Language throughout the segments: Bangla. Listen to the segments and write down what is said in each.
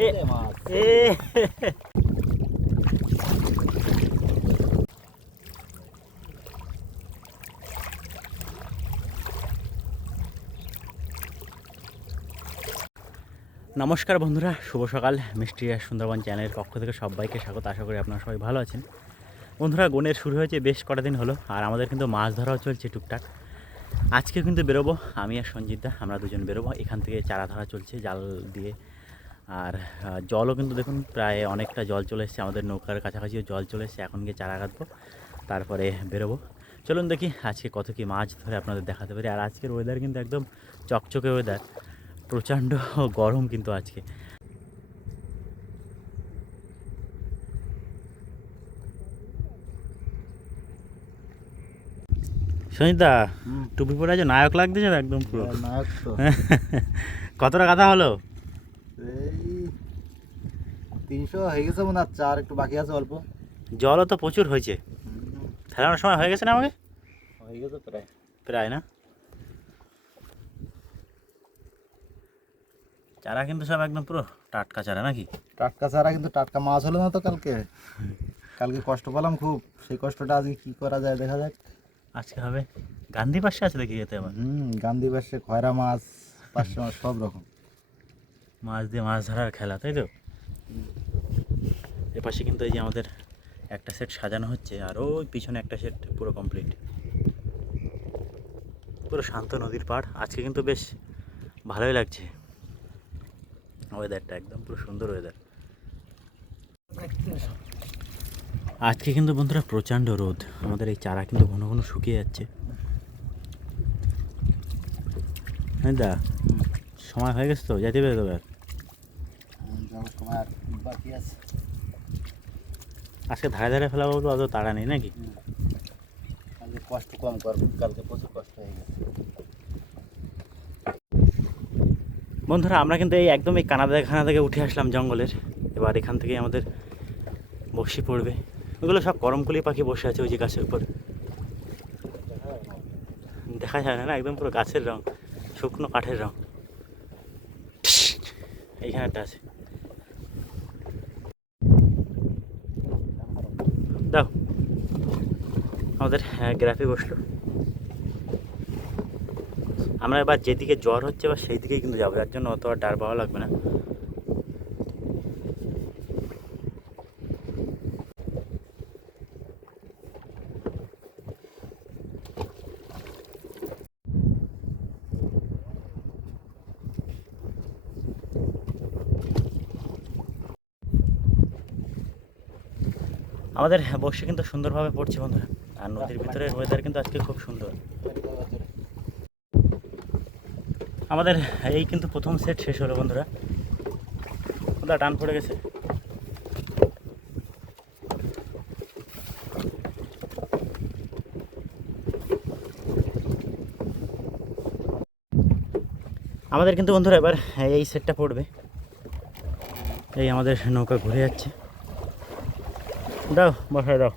নমস্কার বন্ধুরা, শুভ সকাল। মিষ্টি আর সুন্দরবন চ্যানেলের পক্ষ থেকে সবাইকে স্বাগত। আশা করি আপনারা সবাই ভালো আছেন। বন্ধুরা, গনের শুরু হয়েছে বেশ কটা দিন হলো, আর আমাদের কিন্তু মাছ ধরাও চলছে টুকটাক। আজকে কিন্তু বেরোবো, আমি আর সঞ্জিতদা আমরা দুজন বেরোবো। এখান থেকে চারা ধরা চলছে জাল দিয়ে। আর জলও কিন্তু দেখুন প্রায় অনেকটা জল চলে এসেছে, আমাদের নৌকার কাছাকাছিও জল চলে এসেছে। এখন গিয়ে চারা কাটবো, তারপরে বেরোবো। চলুন দেখি আজকে কত কি মাছ ধরে আপনাদের দেখাতে পারি। আর আজকের ওয়েদার কিন্তু একদম চকচকে ওয়েদার, প্রচণ্ড গরম কিন্তু আজকে। সঞ্জিতা, টুপি পরে আছে, নায়ক লাগতেছে একদম পুরো নায়ক তো। কতটা কথা হলো? এই 300 হয়ে গেছে মনে হচ্ছে, আর একটু বাকি আছে অল্প। জলও তো প্রচুর হয়েছে, ফেলানোর সময় হয়ে গেছে না? আমাকে হয়ে গেছে প্রায় প্রায় না। চারা কিন্তু সব একদম পুরো টাটকা চারা নাকি? টাটকা চারা, কিন্তু টাটকা মাছ হলো না তো কালকে। কালকে কষ্ট পেলাম খুব, সেই কষ্টটা আজকে কি করা যায় দেখা যাক। আজকে হবে গান্ধী পাশে আছে দেখি যেতে আবার। গান্ধী পাশে খয়রা মাছ, পার্শে মাছ, সব রকম মাছ দিয়ে মাছ ধরার খেলা, তাই তো? এপাশে কিন্তু এই যে আমাদের একটা সেট সাজানো হচ্ছে, আর ওই পিছনে একটা সেট পুরো কমপ্লিট। পুরো শান্ত নদীর পাড়। আজকে কিন্তু বেশ ভালোই লাগছে ওয়েদারটা, একদম পুরো সুন্দর ওয়েদার। আজকে কিন্তু বন্ধুরা প্রচণ্ড রোদ, আমাদের এই চারা কিন্তু ঘন ঘন শুকিয়ে যাচ্ছে। হ্যাঁ দা, সময় হয়ে গেছে তো, যেতে পেরে দেবে আর সময় বাকি আছে। আজকে ধারে ধারে ফেলা বলবো, অত তাড়া নেই নাকি? কালকে কষ্ট কম করবো, কালকে প্রচুর কষ্ট হয়ে গেছে। বন্ধুরা, আমরা কিন্তু এই একদম এই কানাদাখানা থেকে উঠে আসলাম জঙ্গলের। এবার এখান থেকে আমাদের বসি পড়বে। ওগুলো সব করমকলি পাখি বসে আছে ওই যে গাছের উপর, দেখা যায় না, একদম পুরো গাছের রং, শুকনো কাঠের রং। এইখানে একটা আছে, দাও। আমাদের গ্রাফি বসলো। আমরা এবার যেদিকে জ্বর হচ্ছে বা সেই দিকেই কিন্তু যাবো, যার জন্য অত আর ডার পাওয়া লাগবে না। আমাদের বর্ষা কিন্তু সুন্দরভাবে পড়ছে বন্ধুরা, আর নদীর ভিতরের ওয়েদার কিন্তু আজকে খুব সুন্দর। আমাদের এই কিন্তু প্রথম সেট শেষ হলো বন্ধুরা। ওটা টান পড়ে গেছে। আমাদের কিন্তু বন্ধুরা এবার এই সেটটা পড়বে। এই আমাদের নৌকা ঘুরে যাচ্ছে, দাও বসায় দাও।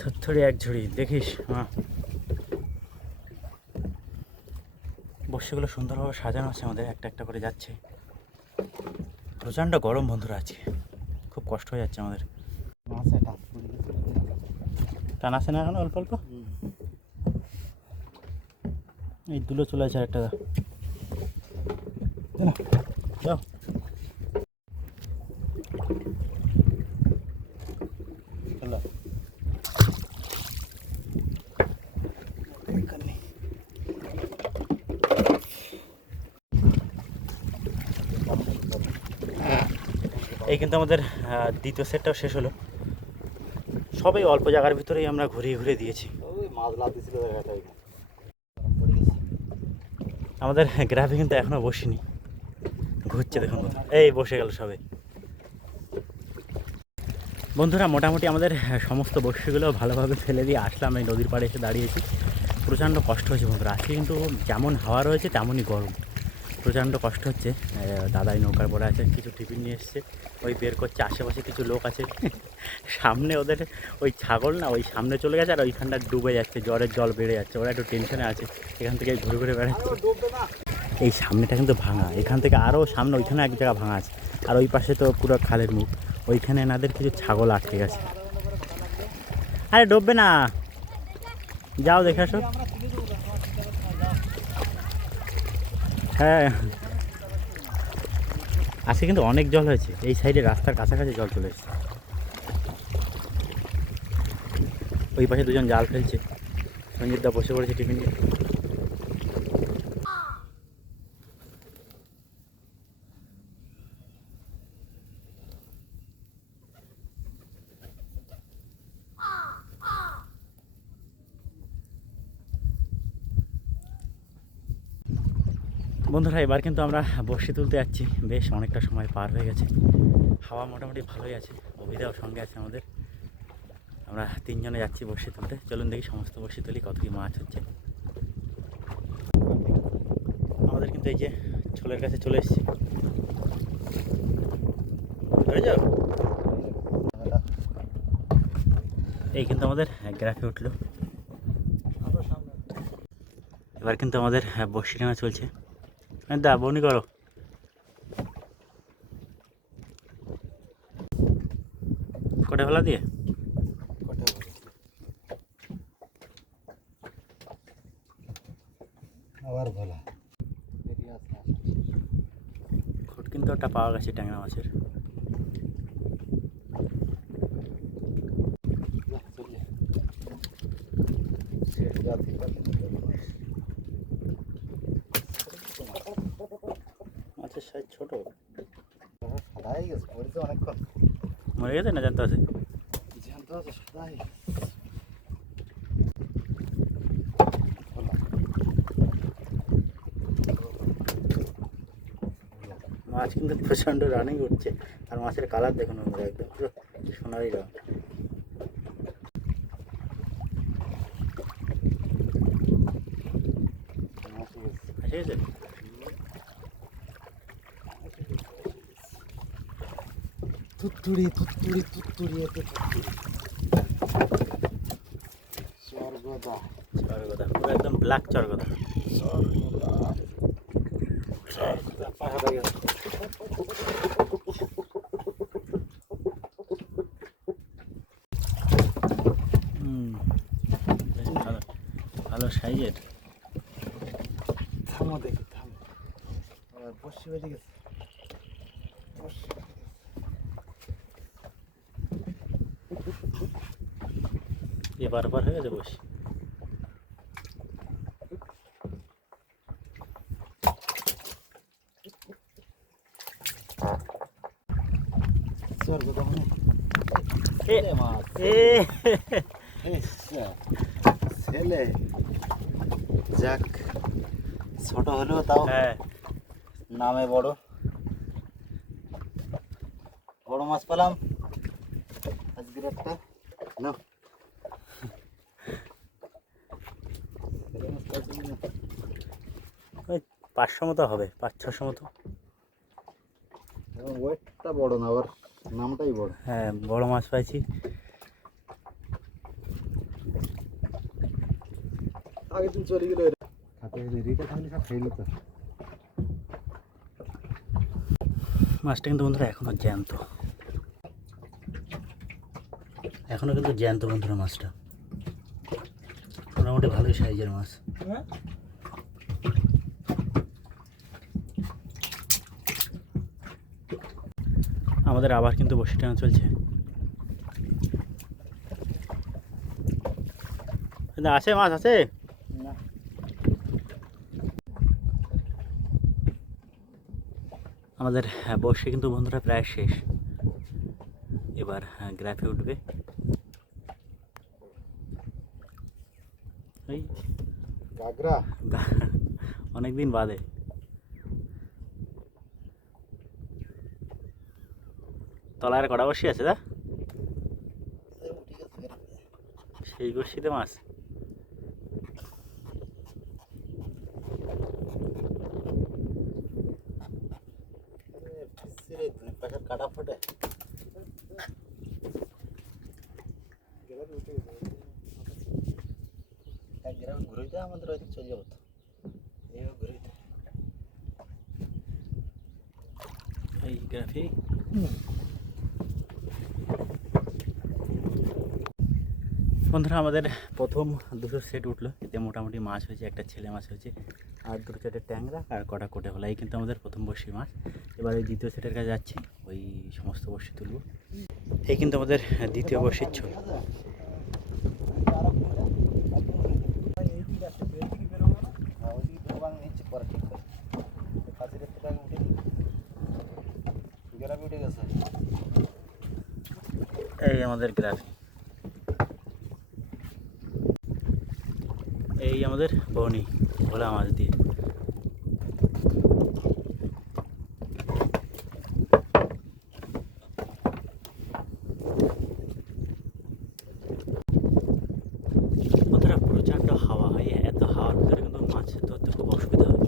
থরথরি এক ঝুড়ি দেখিস। হ্যাঁ, বর্ষাগুলো সুন্দরভাবে সাজানো আছে, আমাদের একটা একটা করে যাচ্ছে। প্রচণ্ড গরম বন্ধুরা, আজকে খুব কষ্ট হয়ে যাচ্ছে আমাদের। টান আছে না এখন অল্প অল্প, এই দুলো চলে আছে একটা, দাও। এই কিন্তু আমাদের দ্বিতীয় সেটটাও শেষ হলো। সবাই অল্প জায়গার ভিতরেই আমরা ঘুরিয়ে ঘুরিয়ে দিয়েছি। আমাদের গ্রাফে কিন্তু এখনো বসিনি, ঘুরছে দেখুন। এই বসে গেল সবাই। বন্ধুরা, মোটামুটি আমাদের সমস্ত বর্ষিগুলো ভালোভাবে ফেলে দিয়ে আসলাম, এই নদীর পাড়ে এসে দাঁড়িয়েছি। প্রচণ্ড কষ্ট হয়েছে বন্ধুরা, আজকে কিন্তু যেমন হাওয়া রয়েছে তেমনই গরম, প্রচণ্ড কষ্ট হচ্ছে। দাদাই নৌকার পরে আছে, কিছু টিফিন নিয়ে এসছে, ওই বের করছে। আশেপাশে কিছু লোক আছে, সামনে ওদের ওই ছাগল না ওই সামনে চলে গেছে আর ওইখানটা ডুবে যাচ্ছে, জ্বরের জল বেড়ে যাচ্ছে, ওরা একটু টেনশনে আছে, এখান থেকে ঘুরে ঘুরে বেড়াচ্ছে। এই সামনেটা কিন্তু ভাঙা, এখান থেকে আরও সামনে ওইখানে এক জায়গা ভাঙা আছে, আর ওই পাশে তো পুরো খালের মুখ, ওইখানে এনাদের কিছু ছাগল আটকে গেছে। আরে ডুববে না, যাও দেখে আসো। হ্যাঁ আজকে কিন্তু অনেক জল হয়েছে, এই সাইডে রাস্তার কাছাকাছি জল চলে এসেছে। ওই পাশে দুজন জাল ফেলছে, সঞ্জিত দা বসে পড়েছে টিফিন নিয়ে। বন্ধুরা এবার কিন্তু আমরা বড়শি তুলতে যাচ্ছি, বেশ অনেকটা সময় পার হয়ে গেছে, হাওয়া মোটামুটি ভালোই আছে, অভিদাও সঙ্গে আছে আমাদের। আমরা তিনজনে যাচ্ছি বড়শি তুলতে, চলুন দেখি সমস্ত বড়শি তুলি কত কি মাছ হচ্ছে। আমাদের কিন্তু এই যে ছোলের কাছে চলে এসেছি, ধরে যাও। এই কিন্তু আমাদের গ্রাফে উঠলো, এবার কিন্তু আমাদের বড়শি টানা চলছে। দা বনি করো। কোটে ফেলা দিয়ে আবার ভোলা খুট কিন্তু ওটা পাওয়া গেছে ট্যাংরা মাছের। মাছের সাইজ ছোট, সাদাই গেছে পড়েছে অনেকক্ষণ। মরে গেছে না জানতে আছে। জানতে আছে সাদাই মাছ কিন্তু প্রচণ্ড রানিং উঠছে, আর মাছের কালার দেখুন আমরা একদম পুরো সোনালি রং। ঠিক আছে তুত্তুড়ি তুত্তুড়ি তুত্তুড়ি এতে চরগদা চরগদা, পুরো একদম ব্ল্যাক চরগদা। চরগদা পাহাড়ে গেছে। বেশ ভালো ভালো সাইজের। থামো দেখি থামো, আবার বসে বেরিয়ে গেছে। এবার বার হয়ে গেছে বসি। চরগদা মানে মাছ ছেলে, যাক ছোট হলেও তাও হ্যাঁ নামে বড়। বড় মাছ পেলাম আজকের একটা না। ওই 500 মতো হবে, 500-600 মতো। ওয়েটটা বড় না, আবার নামটাই বড়। হ্যাঁ বড় মাছ পাইছি। আগের দিন চলে গেল হাতে রিটা থাকলে সব খেয়ে নিত। মাছটা কিন্তু বন্ধুরা এখনো জ্যান্ত, এখনো কিন্তু জ্যান্ত বন্ধুরা মাছটা, মোটামুটি ভালোই সাইজের মাছ। আমাদের আবার কিন্তু বসি টানা চলছে। আছে মাছ আছে, আমাদের বর্ষে কিন্তু বন্ধুরা প্রায় শেষ, এবার গ্রাফে উঠবে। এই গাগরা অনেকদিন বাদে। তলায় কটা বসি আছে দা, সেই বসিতে মাছ। কাটা ফোটে ওইটা আমাদের ওইদিকে চলে যাবো তো এইভাবে ঘুরে দিতে। এই গ্রাফি বন্ধুরা আমাদের প্রথম দুটো সেট উঠলো, এতে মোটামুটি মাছ হয়েছে, একটা ছেলে মাছ হয়েছে আর দুটো চারটে ট্যাংরা আর কটা কোটে হলো। এই কিন্তু আমাদের প্রথম বড়শি মাছ। এবার এই দ্বিতীয় সেটের কাছে যাচ্ছি, ওই সমস্ত বড়শি তুলব। এই কিন্তু আমাদের দ্বিতীয় বড়শির ছোট। এই আমাদের গ্রাফি, এই আমাদের বনি ভোলা মাছ দিয়ে। বন্ধুরা প্রচণ্ড হাওয়া হয়, এত হাওয়ার ভিতরে কিন্তু মাছ ধরতে খুব অসুবিধা হয়।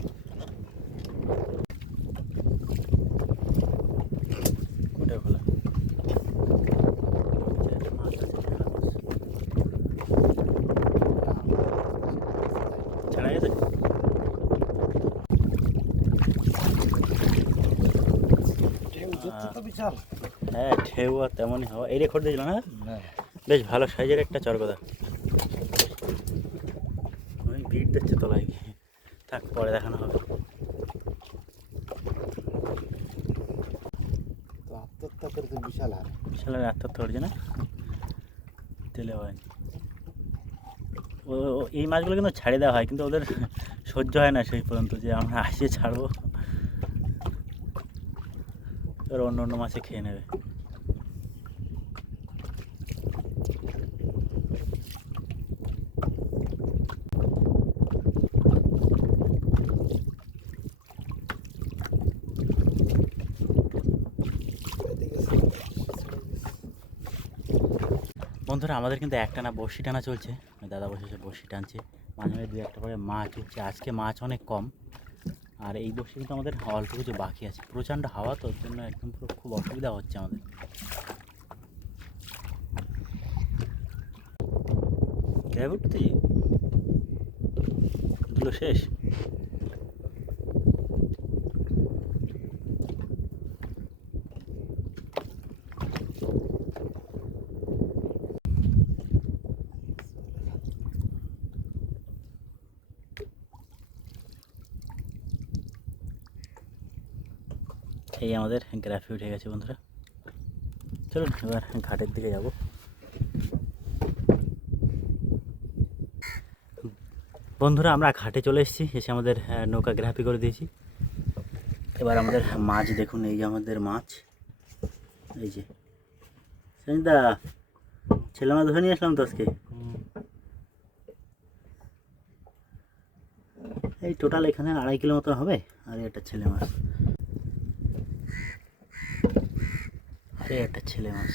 কোটা খোলা ছাড়া গেছে। বিশাল, হ্যাঁ ঢেউ আর তেমনই হাওয়া। এই রেকর্ড দিয়েছিল না, বেশ ভালো সাইজের একটা চরগদা। ওই ভিড় দিচ্ছে তলায় গিয়ে, থাক পরে দেখানো হবে। তো আত্মহত্যা করে তো বিশাল হার। বিশাল আত্মহত্যা করছে না, তেলে হয়নি। এই মাছগুলো কিন্তু ছাড়ে দেওয়া হয়, কিন্তু ওদের সহ্য হয় না সেই পর্যন্ত যে আমরা আসিয়ে ছাড়বো, এবার অন্য অন্য মাছে খেয়ে নেবে। বন্ধুরা আমাদের কিন্তু একটানা বড়শি টানা চলছে, দাদা বসে বড়শি টানছে, মাঝে মাঝে দু একটা করে মাছ উঠছে। আজকে মাছ অনেক কম, আর এই বড়শি কিন্তু আমাদের অল্প কিছু বাকি আছে। প্রচণ্ড হাওয়া তো, ওর জন্য একদম পুরো খুব অসুবিধা হচ্ছে আমাদের। ক্যাব উঠতে দুটো শেষ। এই আমাদের গ্রাফি উঠে গেছে বন্ধুরা। চলুন এবার ঘাটের দিকে যাব। বন্ধুরা আমরা ঘাটে চলে এসেছি, এসে আমাদের নৌকা গ্রাফি করে দিয়েছি। এবার আমাদের মাছ দেখুন, এই যে আমাদের মাছ, এই যে দা ছেলে মাছ ধরে নিয়ে আসলাম তো আজকে। এই টোটাল এখানে 2.5 কিলো মতো হবে। আর একটা ছেলে মাছ, আরে একটা ছেলে মাছ।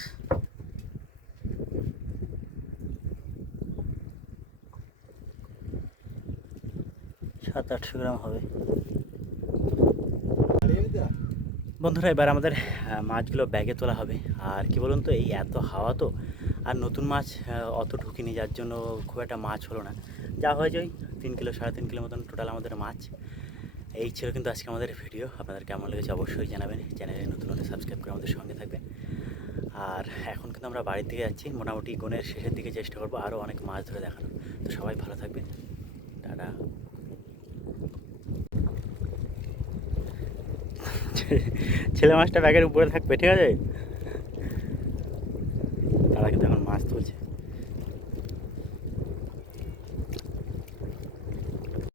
সাত 800 গ্রাম হবে। বন্ধুরা এবার আমাদের মাছগুলো ব্যাগে তোলা হবে। আর কি বলুন তো, এই এত হাওয়া তো, আর নতুন মাছ অত ঢুকিনি, যার জন্য খুব একটা মাছ হলো না। যা হয়েছে ওই 3 কিলো 3.5 কিলো মতন টোটাল আমাদের মাছ। এই ছিল কিন্তু আজকে আমাদের ভিডিও। আপনাদের কেমন লেগেছে অবশ্যই জানাবেন। চ্যানেলে নতুন হলে সাবস্ক্রাইব করে আমাদের সঙ্গে থাকবেন। আর এখন কিন্তু আমরা বাড়ির দিকে যাচ্ছি, মোটামুটি গনের শেষের দিকে চেষ্টা করবো আরও অনেক মাছ ধরে দেখানোর। তো সবাই ভালো থাকবেন, টাটা। ছেলে মাছটা ব্যাগের উপরে থাকবে, ঠিক আছে।